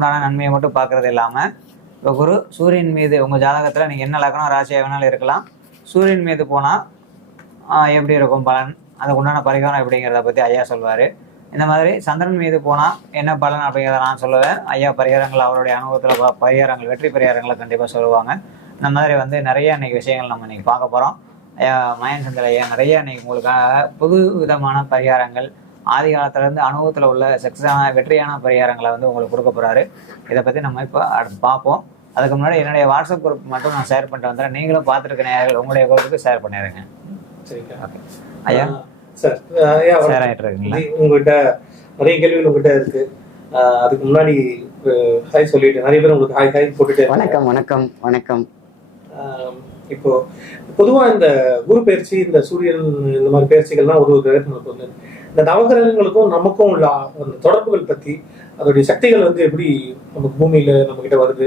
உண்டான நன்மையை மட்டும் பார்க்கறது இல்லாமல் இப்போ குரு சூரியன் மீது உங்கள் ஜாதகத்தில் நீங்கள் என்ன லக்னம் ராசியாக வேணாலும் இருக்கலாம். சூரியன் மீது போனால் எப்படி இருக்கும் பலன்? அதுக்கு உண்டான பரிகாரம் எப்படிங்கிறத பற்றி ஐயா சொல்வார். இந்த மாதிரி சந்திரன் மீது போனால் என்ன பலன் அப்படிங்கிறத நான் சொல்லுவேன். ஐயா பரிகாரங்கள் அவருடைய அனுபவத்தில் பரிகாரங்கள் வெற்றி பரிகாரங்களை கண்டிப்பாக சொல்லுவாங்க. இந்த மாதிரி வந்து நிறைய இன்னைக்கு விஷயங்கள் நம்ம இன்னைக்கு பார்க்க போகிறோம் ஐயா மயன் சந்திர ஐயா நிறைய இன்னைக்கு உங்களுக்காக புது விதமான பரிகாரங்கள் ஆதி காலத்துலேருந்து அனுபவத்தில் உள்ள சக்ஸஸான வெற்றியான பரிகாரங்களை வந்து உங்களுக்கு கொடுக்க போகிறாரு இதை பற்றி நம்ம இப்போ அடுத்து பார்ப்போம். அதுக்கு முன்னாடி என்னுடைய வாட்ஸ்அப் குரூப் மட்டும் நான் ஷேர் பண்ணிட்டு வந்துடுறேன். நீங்களும் பார்த்துருக்க நேயர்கள் உங்களுடைய குரூப்புக்கு ஷேர் பண்ணிடுங்க. சரிங்க ஓகே. ஐயா? சார் ஐயா ஷேர். ஆகிட்டு இருக்குங்களா? இது உங்ககிட்ட நிறைய கேள்விகள் உங்ககிட்ட இருக்கு. ஆஹ் அதுக்கு முன்னாடி ஹாய் சொல்லிட்டு நிறைய பேர் உங்களுக்கு ஹாய் ஹாய் போட்டுட்டு. வணக்கம் வணக்கம் வணக்கம். ஆஹ் இப்போ பொதுவா இந்த குரு பயிற்சி இந்த சூரியன் இந்த மாதிரி பயிற்சிகள்லாம் ஒரு ஒரு கிரகங்களுக்கு வந்து இந்த நவகிரகங்களுக்கும் நமக்கும் உள்ள அந்த தொடர்புகள் பத்தி அதோடைய சக்திகள் வந்து எப்படி நமக்கு பூமியில நம்ம கிட்ட வருது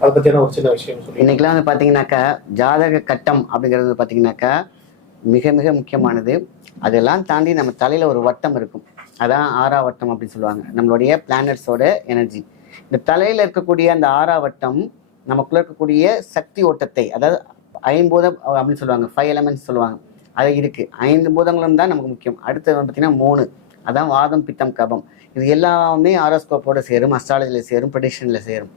அதை பத்தியான ஒரு சின்ன விஷயம் சொல்லி. இன்னைக்கெல்லாம் வந்து பார்த்தீங்கன்னாக்கா ஜாதக கட்டம் அப்படிங்கிறது பார்த்தீங்கன்னாக்கா மிக மிக முக்கியமானது. அதெல்லாம் தாண்டி நம்ம தலையில் ஒரு வட்டம் இருக்கும். அதான் ஆறா வட்டம் அப்படின்னு சொல்லுவாங்க. நம்மளுடைய பிளானட்ஸோட எனர்ஜி இந்த தலையில் இருக்கக்கூடிய அந்த ஆறா வட்டம் நமக்குள்ள இருக்கக்கூடிய சக்தி ஓட்டத்தை அதாவது ஐம்பூதம் அப்படின்னு சொல்லுவாங்க ஃபைவ் எலமெண்ட்ஸ் சொல்லுவாங்க. அது இருக்கு. ஐந்து பூதங்களும் தான் நமக்கு முக்கியம். அடுத்தது வந்து பார்த்தீங்கன்னா மூணு. அதான் வாதம் பித்தம் கபம். இது எல்லாமே ஆரோஸ்கோப்போட சேரும் அஸ்ட்ராலஜியில் சேரும் ப்ரெடிஷனில் சேரும்.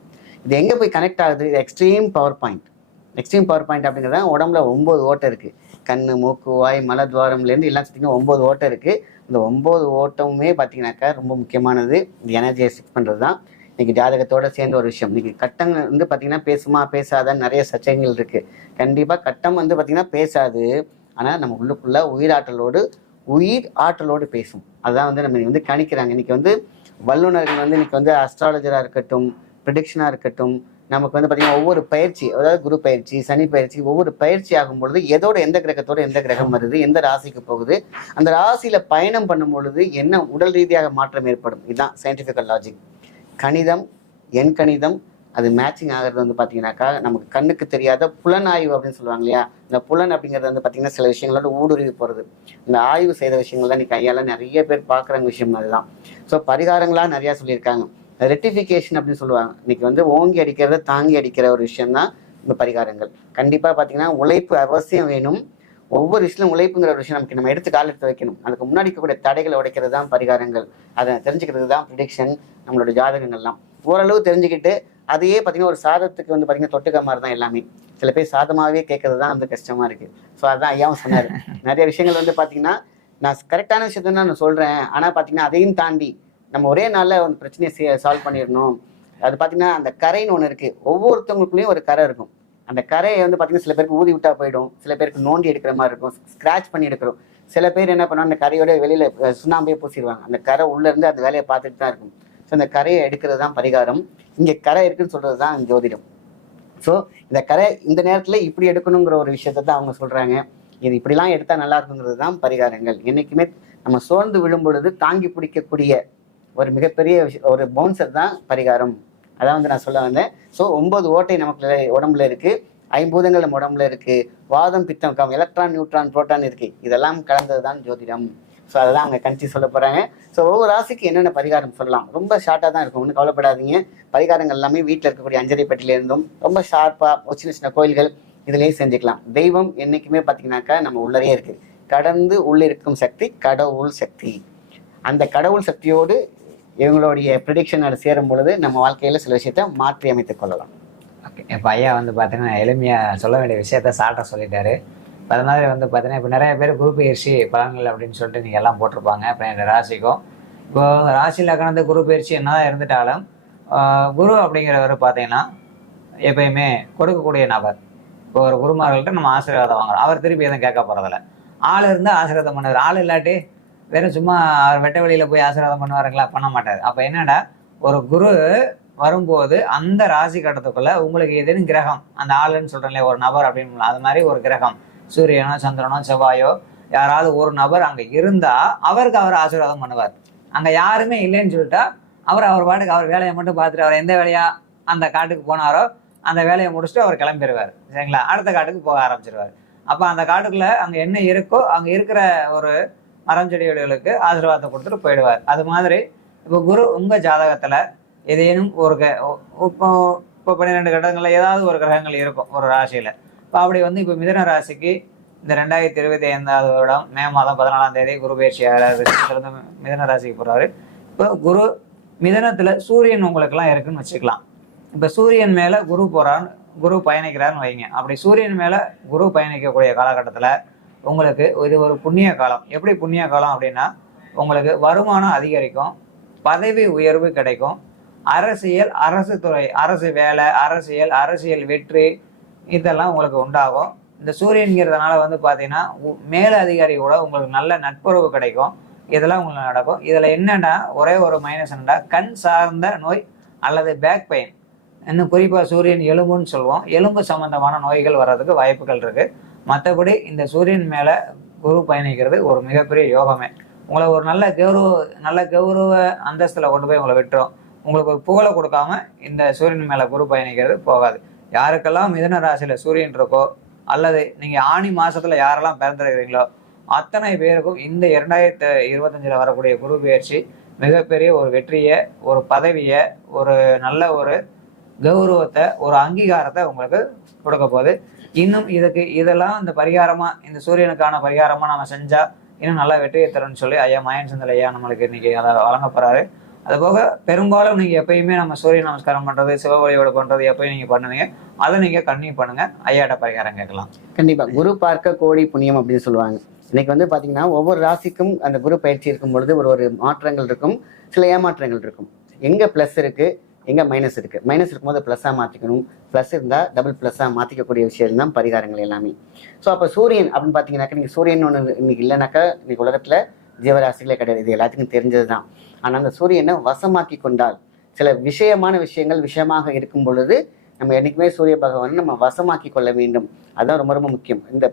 இது எங்கே போய் கனெக்ட் ஆகுது? இது extreme power point extreme power point அப்படிங்கிறது தான் உடம்புல ஒம்பது ஓட்டை இருக்குது கண் மூக்கு வாய் மலத்வாரம்லேருந்து எல்லாம் பார்த்தீங்கன்னா ஒம்பது ஓட்டை இருக்குது இந்த ஒம்பது ஓட்டமுமே பார்த்தீங்கனாக்கா ரொம்ப முக்கியமானது. இந்த எனர்ஜியை ஃபிக்ஸ் பண்ணுறது தான். இன்றைக்கி ஜாதகத்தோடு சேர்ந்த ஒரு விஷயம். இன்றைக்கி கட்டங்கள் வந்து பார்த்தீங்கன்னா பேசுமா பேசாதான்னு நிறைய சர்ச்சைகள் இருக்குது கண்டிப்பாக கட்டம் வந்து பார்த்திங்கன்னா பேசாது. ஆனால் நம்ம உள்ளுக்குள்ள உயிராற்றலோடு உயிர் ஆற்றலோடு பேசும். அதுதான் வந்து நம்ம வந்து கணிக்கிறாங்க. இன்னைக்கு வந்து வல்லுநர்கள் வந்து இன்னைக்கு வந்து அஸ்ட்ராலஜராக இருக்கட்டும் ப்ரிடிக்ஷனாக இருக்கட்டும் நமக்கு வந்து பார்த்தீங்கன்னா ஒவ்வொரு பயிற்சி அதாவது குரு பயிற்சி சனி பயிற்சி ஒவ்வொரு பயிற்சி ஆகும் பொழுது எதோட எந்த கிரகத்தோட எந்த கிரகம் வருது எந்த ராசிக்கு போகுது அந்த ராசியில பயணம் பண்ணும் பொழுது என்ன உடல் ரீதியாக மாற்றம் ஏற்படும்? இதுதான் சயின்டிஃபிக்கல் லாஜிக் கணிதம் எண் கணிதம் அது மேட்சிங் ஆகிறது வந்து பார்த்தீங்கன்னாக்கா நமக்கு கண்ணுக்கு தெரியாத புலனாய்வு அப்படின்னு சொல்லுவாங்க இல்லையா? இந்த புலன் அப்படிங்கிறது வந்து பார்த்தீங்கன்னா சில விஷயங்களோட ஊடுருவி போகிறது இந்த ஆய்வு செய்த விஷயங்கள் தான் கையால் நிறைய பேர் பார்க்குற விஷயம் அதுதான். ஸோ பரிகாரங்களாக நிறையா சொல்லியிருக்காங்க. ரெட்டிஃபிகேஷன் அப்படின்னு சொல்லுவாங்க. இன்றைக்கி வந்து ஓங்கி அடிக்கிறத தாங்கி அடிக்கிற ஒரு விஷயம் தான் இந்த பரிகாரங்கள். கண்டிப்பாக பார்த்தீங்கன்னா உழைப்பு அவசியம் வேணும். ஒவ்வொரு விஷயத்திலும் உழைப்புங்கிற ஒரு விஷயம் நமக்கு நம்ம எடுத்து கால் எடுத்து வைக்கணும். அதுக்கு முன்னாடி இருக்கக்கூடிய தடைகளை உடைக்கிறது தான் பரிகாரங்கள். அதை தெரிஞ்சுக்கிறது தான் ப்ரிடிக்ஷன் நம்மளோட ஜாதகங்கள்லாம். ஓரளவு தெரிஞ்சுக்கிட்டு அதையே பார்த்தீங்கன்னா ஒரு சாதத்துக்கு வந்து பார்த்தீங்கன்னா தொட்டுக்க மாதிரி தான் எல்லாமே. சில பேர் சாதமாகவே கேட்கறது தான் வந்து கஷ்டமாக இருக்குது ஸோ அதான் ஐயாவும் சொன்னார். நிறைய விஷயங்கள் வந்து பார்த்தீங்கன்னா நான் கரெக்டான விஷயத்த தான் நான் சொல்கிறேன் ஆனால் பார்த்தீங்கன்னா அதையும் தாண்டி நம்ம ஒரே நாளில் ஒரு பிரச்சனையை சால்வ் பண்ணிடணும். அது பார்த்தீங்கன்னா அந்த கரைன்னு ஒன்று இருக்குது ஒவ்வொருத்தவங்களுக்குள்ளேயும் ஒரு கரை இருக்கும். அந்த கரையை வந்து பார்த்தீங்கன்னா சில பேருக்கு ஊதி விட்டா போயிடும். சில பேருக்கு நோண்டி எடுக்கிற மாதிரி இருக்கும். ஸ்க்ராட்ச் பண்ணி எடுக்கிறோம். சில பேர் என்ன பண்ணுவாங்க அந்த கரையோட வெளியில் சுண்ணாம்பே பூசிடுவாங்க அந்த கரை உள்ளேருந்து அந்த வேலையை பார்த்துட்டு தான் இருக்கும். ஸோ அந்த கரையை எடுக்கிறது தான் பரிகாரம். இங்கே கரை இருக்குன்னு சொல்கிறது தான் ஜோதிடம். ஸோ இந்த கரை இந்த நேரத்தில் இப்படி எடுக்கணுங்கிற ஒரு விஷயத்தை தான் அவங்க சொல்கிறாங்க இது இப்படிலாம் எடுத்தால் நல்லா இருக்குங்கிறது தான் பரிகாரங்கள். என்றைக்குமே நம்ம சோர்ந்து விழும் பொழுது தாங்கி பிடிக்கக்கூடிய ஒரு மிகப்பெரிய விஷயம் ஒரு பவுன்சர் தான் பரிகாரம். அதான் வந்து நான் சொல்ல வந்தேன். ஸோ ஒன்பது ஓட்டை நமக்கு உடம்புல இருக்குது ஐம்பூதங்கள் நம்ம உடம்புல இருக்குது வாதம் பித்தம் கம் எலக்ட்ரான் நியூட்ரான் புரோட்டான் இருக்குது இதெல்லாம் கலந்தது தான் ஜோதிடம். ஸோ அதெல்லாம் அங்கே கணிச்சு சொல்ல போகிறாங்க ஸோ ஒவ்வொரு ராசிக்கு என்னென்ன பரிகாரம் சொல்லலாம்? ரொம்ப ஷார்ட்டாக தான் இருக்கும். ஒன்றும் கவலைப்படாதீங்க. பரிகாரங்கள் எல்லாமே வீட்டில் இருக்கக்கூடிய அஞ்சரை ரொம்ப ஷார்ப்பாக சின்ன சின்ன கோயில்கள் இதுலேயே செஞ்சுக்கலாம். தெய்வம் என்றைக்குமே பார்த்தீங்கன்னாக்கா நம்ம உள்ளரே இருக்குது கடந்து உள்ளே இருக்கும் சக்தி கடவுள் சக்தி. அந்த கடவுள் சக்தியோடு இவங்களுடைய ப்ரிடிக்ஷனோட சேரும் பொழுது நம்ம வாழ்க்கையில் சில விஷயத்தை மாற்றி அமைத்துக் கொள்ளலாம். ஓகே என் பையன் வந்து பார்த்தீங்கன்னா எளிமையாக சொல்ல வேண்டிய விஷயத்த சாட்டாக சொல்லிட்டாரு. அது மாதிரி வந்து பார்த்தீங்கன்னா இப்போ நிறைய பேர் குரு பயிற்சி பலன்கள் அப்படின்னு சொல்லிட்டு நீங்கள் எல்லாம் போட்டிருப்பாங்க. இப்போ இந்த ராசிக்கும். இப்போ ராசியில் கலந்து குரு பயிற்சி என்ன இருந்துட்டாலும் குரு அப்படிங்கிறவர் பார்த்தீங்கன்னா எப்பயுமே கொடுக்கக்கூடிய நபர். இப்போ ஒரு குருமார்கள்ட்ட நம்ம ஆசீர்வாதம் வாங்குறோம். அவர் திருப்பி எதுவும் கேட்க போகிறதில்ல ஆள் இருந்தால் ஆசீர்வாதம் பண்ணுவார். ஆள் இல்லாட்டி வெறும் சும்மா அவர் வெட்ட வெளியில் போய் ஆசீர்வாதம் பண்ணுவாருங்களா? பண்ண மாட்டார். அப்போ என்னடா ஒரு குரு வரும்போது அந்த ராசி கட்டத்துக்குள்ளே உங்களுக்கு எதுன்னு கிரகம் அந்த ஆளுன்னு சொல்கிறேன் ஒரு நபர் அப்படின்னு அது மாதிரி ஒரு கிரகம். சூரியனோ சந்திரனோ செவ்வாயோ யாராவது ஒரு நபர் அங்கே இருந்தால் அவருக்கு அவர் ஆசீர்வாதம் பண்ணுவார். அங்கே யாருமே இல்லைன்னு சொல்லிட்டா அவர் அவர் பாட்டுக்கு அவர் வேலையை மட்டும் பார்த்துட்டு அவர் எந்த வேலையாக அந்த காட்டுக்கு போனாரோ அந்த வேலையை முடிச்சுட்டு அவர் கிளம்பிடுவார் சரிங்களா? அடுத்த காட்டுக்கு போக ஆரம்பிச்சிருவார். அப்போ அந்த காட்டுக்குள்ளே அங்கே என்ன இருக்கோ அங்கே இருக்கிற ஒரு மரம் செடிகளுக்கு ஆசீர்வாதத்தை கொடுத்துட்டு போயிடுவார். அது மாதிரி இப்போ குரு உங்க ஜாதகத்தில் ஏதேனும் ஒரு க இப்போ இப்போ பன்னிரெண்டு கிரகங்களில் ஏதாவது ஒரு கிரகங்கள் இருக்கும் ஒரு ராசியில். அப்படி வந்து இப்போ மிதன ராசிக்கு இந்த ரெண்டாயிரத்தி இருபத்தி ஐந்தாவது வருடம் மே மாதம் பதினாலாம் தேதி குரு பயிற்சி மிதன ராசிக்கு போகிறாரு இப்போ குரு மிதனத்தில் சூரியன் உங்களுக்கெல்லாம் இருக்குன்னு வச்சுக்கலாம். இப்போ சூரியன் மேலே குரு போகிறான்னு குரு பயணிக்கிறான்னு வைங்க. அப்படி சூரியன் மேலே குரு பயணிக்கக்கூடிய காலகட்டத்தில் உங்களுக்கு இது ஒரு புண்ணிய காலம். எப்படி புண்ணிய காலம் அப்படின்னா உங்களுக்கு வருமானம் அதிகரிக்கும் பதவி உயர்வு கிடைக்கும் அரசியல் அரசு துறை அரசு வேலை அரசியல் அரசியல் வெற்றி இதெல்லாம் உங்களுக்கு உண்டாகும். இந்த சூரியன்கிறதுனால வந்து பார்த்தீங்கன்னா உ- மேல அதிகாரி கூட உங்களுக்கு நல்ல நட்புறவு கிடைக்கும். இதெல்லாம் உங்களுக்கு நடக்கும். இதில் என்னன்னா ஒரே ஒரு மைனஸ் என்னடா கண் சார்ந்த நோய் அல்லது பேக் பெயின் இன்னும் குறிப்பாக சூரியன் எலும்புன்னு சொல்லுவோம். எலும்பு சம்பந்தமான நோய்கள் வர்றதுக்கு வாய்ப்புகள் இருக்குது மற்றபடி இந்த சூரியன் மேலே குரு பயணிக்கிறது ஒரு மிகப்பெரிய யோகமே. உங்களை ஒரு நல்ல கௌரவ நல்ல கௌரவ அந்தஸ்தில் கொண்டு போய் உங்களை விட்டுரும். உங்களுக்கு ஒரு புகழை கொடுக்காம இந்த சூரியன் மேலே குரு பயணிக்கிறது போகாது. யாருக்கெல்லாம் மிதன ராசியில் சூரியன் இருக்கோ அல்லது நீங்கள் ஆணி மாதத்தில் யாரெல்லாம் பிறந்திருக்கிறீங்களோ அத்தனை பேருக்கும் இந்த இரண்டாயிரத்து இருபத்தஞ்சில் வரக்கூடிய குரு பயிற்சி மிகப்பெரிய ஒரு வெற்றியை ஒரு பதவியை ஒரு நல்ல ஒரு கௌரவத்தை ஒரு அங்கீகாரத்தை உங்களுக்கு கொடுக்க போகுது. இன்னும் இதுக்கு இதெல்லாம் இந்த பரிகாரமாக இந்த சூரியனுக்கான பரிகாரமாக நம்ம செஞ்சால் இன்னும் நல்லா வெற்றியை தரும்னு சொல்லி ஐயா மயன் சந்தல் ஐயா நம்மளுக்கு இன்னைக்கு அதை வழங்க அது போக பெரும்பாலும் நீங்க எப்பயுமே நம்ம சூரிய நமஸ்காரம் பண்றது சிவ வழிபாடு பண்றது எப்பயும் நீங்க பண்ணுவீங்க. அதை நீங்க கண்டினியூ பண்ணுங்க. ஐயாட்ட பரிகாரம் கேட்கலாம். கண்டிப்பா. குரு பார்க்க கோடி புண்ணியம் அப்படின்னு சொல்லுவாங்க. இன்னைக்கு வந்து பாத்தீங்கன்னா ஒவ்வொரு ராசிக்கும் அந்த குரு பயிற்சி இருக்கும் பொழுது ஒரு ஒரு மாற்றங்கள் இருக்கும். சில ஏமாற்றங்கள் இருக்கும். எங்க பிளஸ் இருக்கு? எங்க மைனஸ் இருக்கு? மைனஸ் இருக்கும்போது ப்ளஸ்ஸாக மாற்றிக்கணும் ப்ளஸ் இருந்தால் டபுள் ப்ளஸ்ஸாக மாற்றிக்கக்கூடிய விஷயம் தான் பரிகாரங்கள் எல்லாமே. ஸோ அப்போ சூரியன் அப்படின்னு பார்த்தீங்கன்னாக்கா நீங்கள் சூரியன் ஒன்று இன்னைக்கு இல்லைனாக்கா இன்னைக்கு உலகத்தில் ஜீவராசிகளே கிடையாது. இது எல்லாத்துக்கும் தெரிஞ்சது தான் ஆனால் அந்த சூரியனை வசமாக்கி கொண்டால் சில விஷயமான விஷயங்கள் விஷயமாக இருக்கும் பொழுது நம்ம என்றைக்குமே சூரிய பகவானை நம்ம வசமாக்கி கொள்ள வேண்டும். அதுதான் ரொம்ப ரொம்ப முக்கியம். இந்த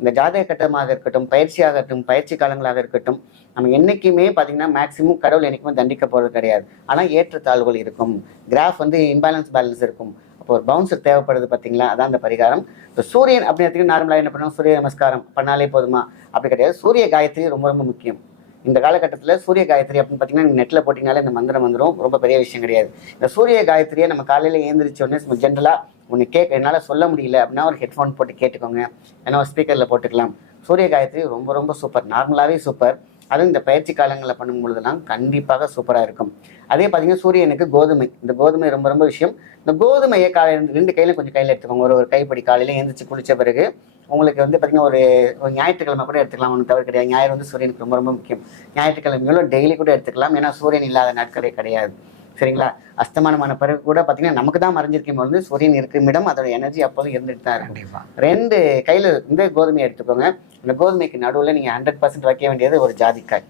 இந்த ஜாதக கட்டமாக இருக்கட்டும் பயிற்சியாக இருக்கட்டும் பயிற்சி காலங்களாக இருக்கட்டும் நம்ம என்றைக்குமே பார்த்தீங்கன்னா மேக்ஸிமம் கடவுள் என்னைக்குமே தண்டிக்க போகிறது கிடையாது. ஆனால் ஏற்றத்தாழ்வுகள் இருக்கும். கிராஃப் வந்து இம்பேலன்ஸ் பேலன்ஸ் இருக்கும். அப்போ ஒரு பவுன்சர் தேவைப்படுது பார்த்தீங்களா அதான் அந்த பரிகாரம். இப்போ சூரியன் அப்படின்னு நார்மலாக என்ன பண்ணுவோம்? சூரிய நமஸ்காரம். பண்ணாலே போதுமா? அப்படி கிடையாது. சூரிய காயத்ரி ரொம்ப ரொம்ப முக்கியம். இந்த காலகட்டத்தில் சூரிய காயத்ரி அப்படின்னு பார்த்தீங்கன்னா நெட்டில் போட்டிங்கனாலே இந்த மந்திரம் வந்துடும் ரொம்ப பெரிய விஷயம் கிடையாது. இந்த சூரிய காயத்ரியை நம்ம காலையில் ஏந்திரிச்சோடனே நம்ம ஜென்ரலாக ஒன்று கேட்க என்னால் சொல்ல முடியல அப்படின்னா ஒரு ஹெட்ஃபோன் போட்டு கேட்டுக்கோங்க. ஏன்னா ஒரு ஸ்பீக்கரில் போட்டுக்கலாம். சூரிய காயத்ரி ரொம்ப ரொம்ப சூப்பர் நார்மலாகவே சூப்பர் அதுவும் இந்த பயிற்சி காலங்களில் பண்ணும் பொழுதெல்லாம் கண்டிப்பாக சூப்பராக இருக்கும். அதே பார்த்தீங்கன்னா சூரியனுக்கு கோதுமை. இந்த கோதுமை ரொம்ப ரொம்ப விஷயம். இந்த கோதுமையை காலையில் ரெண்டு கையில கொஞ்சம் கையில் எடுத்துக்கோங்க. ஒரு ஒரு கைப்படி காலையில் எழுந்திரிச்சு குளிச்ச பிறகு உங்களுக்கு வந்து பார்த்தீங்கன்னா ஒரு ஒரு ஞாயிற்றுக்கிழமை கூட எடுத்துக்கலாம். ஒன்றும் தவிர கிடையாது. ஞாயிறு வந்து சூரியனுக்கு ரொம்ப ரொம்ப முக்கியம். ஞாயிற்றுக்கிழமைகளும் டெய்லி கூட எடுத்துக்கலாம். ஏன்னா சூரியன் இல்லாத நாட்களே கிடையாது. சரிங்களா? அஸ்தமானமான பிறகு கூட பார்த்தீங்கன்னா நமக்கு தான் மறைஞ்சிருக்கும் பொழுது சூரியன் இருக்கும் இடம் அதோட எனர்ஜி அப்போதும் இருந்துட்டு தான் இருக்கும் கண்டிப்பா. ரெண்டு கையில் இந்த கோதுமையை எடுத்துக்கோங்க. அந்த கோதுமைக்கு நடுவில் நீங்கள் ஹண்ட்ரட் பர்சன்ட் வைக்க வேண்டியது ஒரு ஜாதிக்காய்.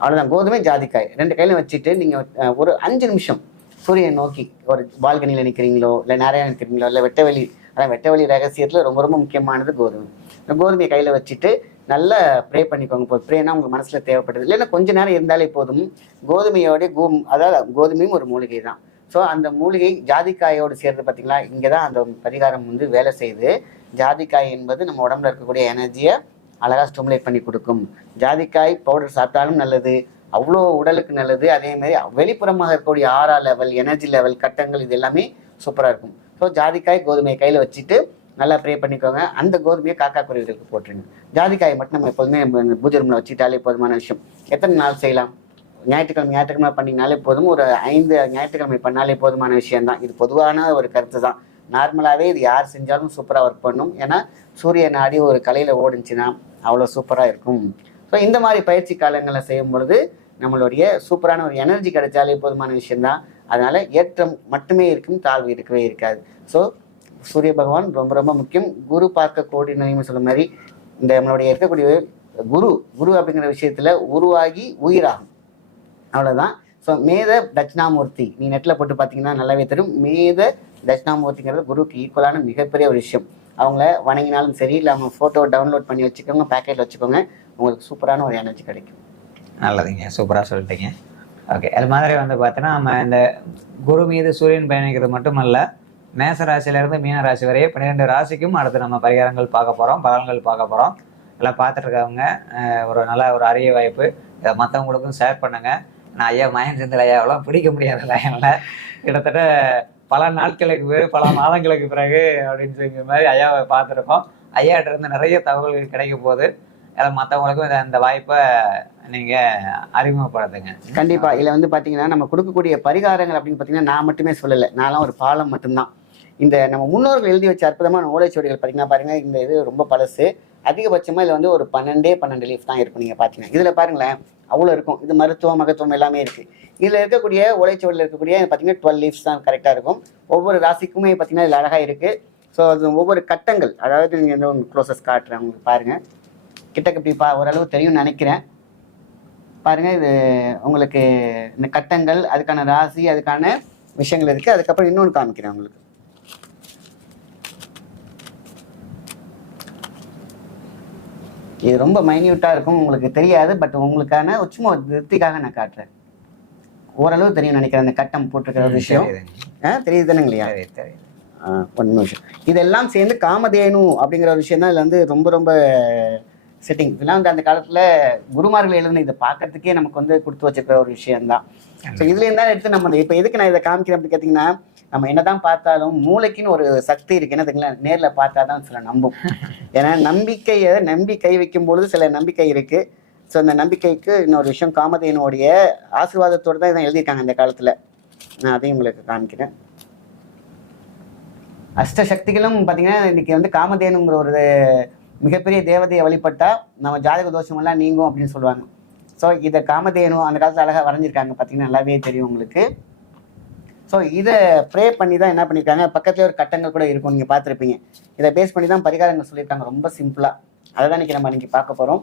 அவ்வளோதான் கோதுமை ஜாதிக்காய். ரெண்டு கையில வச்சுட்டு நீங்கள் ஒரு அஞ்சு நிமிஷம் சூரியனை நோக்கி ஒரு பால்கனியில் நிற்கிறீங்களோ இல்லை நிறையா நிற்கிறீங்களோ இல்லை வெட்டவெளி அதான் வெட்டவெளி ரகசியத்தில் ரொம்ப ரொம்ப முக்கியமானது கோதுமை. இந்த கோதுமையை கையில் வச்சுட்டு நல்லா ப்ரே பண்ணிக்கோங்க. இப்போ ப்ரேனா உங்கள் மனசில் தேவைப்படுது. இல்லைன்னா கொஞ்ச நேரம் இருந்தாலே போதும். கோதுமையோட கூ அதாவது கோதுமையும் ஒரு மூலிகை தான் ஸோ அந்த மூலிகை ஜாதிக்காயோடு சேர்ந்து பார்த்தீங்களா இங்கே தான் அந்த பரிகாரம் வந்து வேலை செய்யுது. ஜாதிக்காய் என்பது நம்ம உடம்புல இருக்கக்கூடிய எனர்ஜியை அழகாக ஸ்டிமுலேட் பண்ணி கொடுக்கும். ஜாதிக்காய் பவுடர் சாப்பிட்டாலும் நல்லது. அவ்வளோ உடலுக்கு நல்லது. அதே மாதிரி வெளிப்புறமாக இருக்கக்கூடிய ஆறா லெவல் எனர்ஜி லெவல் கட்டங்கள் இது எல்லாமே சூப்பராக இருக்கும். ஸோ ஜாதிக்காய் கோதுமையை கையில் வச்சுட்டு நல்லா ப்ரே பண்ணிக்கோங்க. அந்த கோதுமையை காக்கா குருவிகளுக்கு போட்டுருங்க. ஜாதிக்காயை மட்டும் நம்ம எப்போதுமே பூஜை ரூமில் வச்சுக்கிட்டாலே போதுமான விஷயம். எத்தனை நாள் செய்யலாம்? ஞாயிற்றுக்கிழமை ஞாயிற்றுக்கிழமை பண்ணிங்கனாலே போதும். ஒரு ஐந்து ஞாயிற்றுக்கிழமை பண்ணாலே போதுமான விஷயம் தான் இது பொதுவான ஒரு கருத்து தான் நார்மலாகவே இது யார் செஞ்சாலும் சூப்பராக ஒர்க் பண்ணும். ஏன்னா சூரிய நாடி ஒரு கலையில் ஓடிச்சுன்னா அவ்வளோ சூப்பராக இருக்கும். ஸோ இந்த மாதிரி பயிற்சி காலங்களில் செய்யும் பொழுது நம்மளுடைய சூப்பரான ஒரு எனர்ஜி கிடைச்சாலே போதுமான விஷயம்தான். அதனால் ஏற்றம் மட்டுமே இருக்கும் தாழ்வு இருக்கவே இருக்காது. ஸோ சூரிய பகவான் ரொம்ப ரொம்ப முக்கியம். குரு பார்க்க கோடி நோய்னு சொல்ல மாதிரி இந்த நம்மளுடைய இருக்கக்கூடிய குரு குரு அப்படிங்கிற விஷயத்துல உருவாகி உயிராகும். அவ்வளவுதான். ஸோ மேத தட்சிணாமூர்த்தி நீ நெட்டில் போட்டு பார்த்தீங்கன்னா நல்லாவே தெரியும். மேத தட்சிணாமூர்த்திங்கிறது குருவுக்கு ஈக்குவலான மிகப்பெரிய ஒரு விஷயம். அவங்கள வணங்கினாலும் சரி இல்லை அவங்க ஃபோட்டோ டவுன்லோட் பண்ணி வச்சுக்கோங்க பேக்கெட்டில் வச்சுக்கோங்க உங்களுக்கு சூப்பரான ஒரு எனர்ஜி கிடைக்கும். நல்லதுங்க. சூப்பராக சொல்லிட்டீங்க. ஓகே அது மாதிரி வந்து பார்த்தீங்கன்னா நம்ம இந்த குரு மீது சூரியன் பயணிக்கிறது மட்டுமல்ல மேச ராசியிலேருந்து மீன ராசி வரையே பன்னிரெண்டு ராசிக்கும் அடுத்து நம்ம பரிகாரங்கள் பார்க்க போகிறோம் பலன்கள் பார்க்க போகிறோம் எல்லாம் பார்த்துட்டு இருக்கவங்க ஒரு நல்ல ஒரு அரிய வாய்ப்பு. இதை மற்றவங்களுக்கும் ஷேர் பண்ணுங்கள் நான் ஐயா மயன் செந்தில் ஐயாவெல்லாம் பிடிக்க முடியாத லயனில் கிட்டத்தட்ட பல நாட்களுக்கு பிறகு பல மாதங்களுக்கு பிறகு அப்படின்னு சொல்லி மாதிரி ஐயாவை பார்த்துருக்கோம் ஐயாட்ட இருந்து நிறைய தகவல்கள் கிடைக்கும் போது அதை மற்றவங்களுக்கும் இதை இந்த வாய்ப்பை நீங்கள் அறிமுகப்படுத்துங்க. கண்டிப்பாக இதில் வந்து பார்த்தீங்கன்னா நம்ம கொடுக்கக்கூடிய பரிகாரங்கள் அப்படின்னு பார்த்தீங்கன்னா நான் மட்டுமே சொல்லலை. நான்லாம் ஒரு பாலம் மட்டும்தான். இந்த நம்ம முன்னோர்கள் எழுதி வச்ச அற்புதமான ஓலைச்சுவடிகள் பார்த்தீங்கன்னா பாருங்க இந்த இது ரொம்ப பழசு. அதிகபட்சமாக இதில் வந்து ஒரு பன்னெண்டே பன்னெண்டு லீஃப் தான் இருக்கும் நீங்கள் பார்த்தீங்கன்னா இதில் பாருங்களேன் அவ்வளோ இருக்கும். இது மருத்துவம் மகத்துவம் எல்லாமே இருக்குது இதில் இருக்கக்கூடிய ஓலைச்சுவடியில் இருக்கக்கூடிய பார்த்தீங்கன்னா டுவெல் லீஃப்ஸ் தான் கரெக்டாக இருக்கும். ஒவ்வொரு ராசிக்குமே பார்த்தீங்கன்னா இதில் அழகாக இருக்குது ஸோ அது ஒவ்வொரு கட்டங்கள் அதாவது நீங்கள் இந்த க்ளோசஸ் காட்டுறேன் உங்களுக்கு பாருங்கள் கிட்டக்கு இப்படி பா ஓரளவு தெரியும்னு நினைக்கிறேன். பாருங்கள் இது உங்களுக்கு இந்த கட்டங்கள் அதுக்கான ராசி அதுக்கான விஷயங்கள் இருக்குது அதுக்கப்புறம் இன்னொன்று காமிக்கிறேன் உங்களுக்கு. இது ரொம்ப மைன்யூட்டா இருக்கும் உங்களுக்கு தெரியாது பட் உங்களுக்கான சும்மா திருப்திக்காக நான் காட்டுறேன். ஓரளவு தெரியும் நினைக்கிறேன் அந்த கட்டம் போட்டிருக்கிற விஷயம். தெரியுது தானேங்க இல்லையா? ஒரு நிமிஷம். இதெல்லாம் சேர்ந்து காமதேனு அப்படிங்கிற ஒரு விஷயம் தான் இதுல வந்து ரொம்ப ரொம்ப செட்டிங் இதெல்லாம் வந்து அந்த காலத்துல குருமார்கள் எழுதுன இதை பார்க்கறதுக்கே நமக்கு வந்து கொடுத்து வச்சிருக்கிற ஒரு விஷயம் தான் ஸோ இதுல இருந்தா எடுத்து நம்ம இப்போ எதுக்கு நான் இதை காமிக்கிறேன் அப்படின்னு கேட்டிங்கன்னா நம்ம என்னதான் பார்த்தாலும் மூளைக்குன்னு ஒரு சக்தி இருக்கு. என்ன தெரியுங்களா? நேர்ல பார்த்தா தான் சில நம்பும். ஏன்னா நம்பிக்கையை நம்பி கை வைக்கும் பொழுது சில நம்பிக்கை இருக்கு. ஸோ அந்த நம்பிக்கைக்கு இன்னொரு விஷயம் காமதேனுடைய ஆசீர்வாதத்தோடு தான் இதை எழுதியிருக்காங்க அந்த காலத்துல. நான் அதையும் உங்களுக்கு காமிக்கிறேன். அஷ்ட சக்திகளும் பார்த்தீங்கன்னா இன்னைக்கு வந்து காமதேனுங்கிற ஒரு மிகப்பெரிய தேவதையை வழிபட்டா நம்ம ஜாதக தோஷமெல்லாம் நீங்கும் அப்படின்னு சொல்லுவாங்க. ஸோ இதை காமதேனு அந்த காலத்தில் அழகாக வரைஞ்சிருக்காங்க. பார்த்தீங்கன்னா நல்லாவே தெரியும் உங்களுக்கு. ஸோ இதை ப்ரே பண்ணி தான் என்ன பண்ணியிருக்காங்க பக்கத்துல ஒரு கட்டங்கள் கூட இருக்கும். நீங்கள் பார்த்துருப்பீங்க. இதை பேஸ் பண்ணி தான் பரிகாரங்கள் சொல்லியிருக்காங்க. ரொம்ப சிம்பிளாக அதை தான் நம்ம இன்னைக்கு பார்க்க போகிறோம்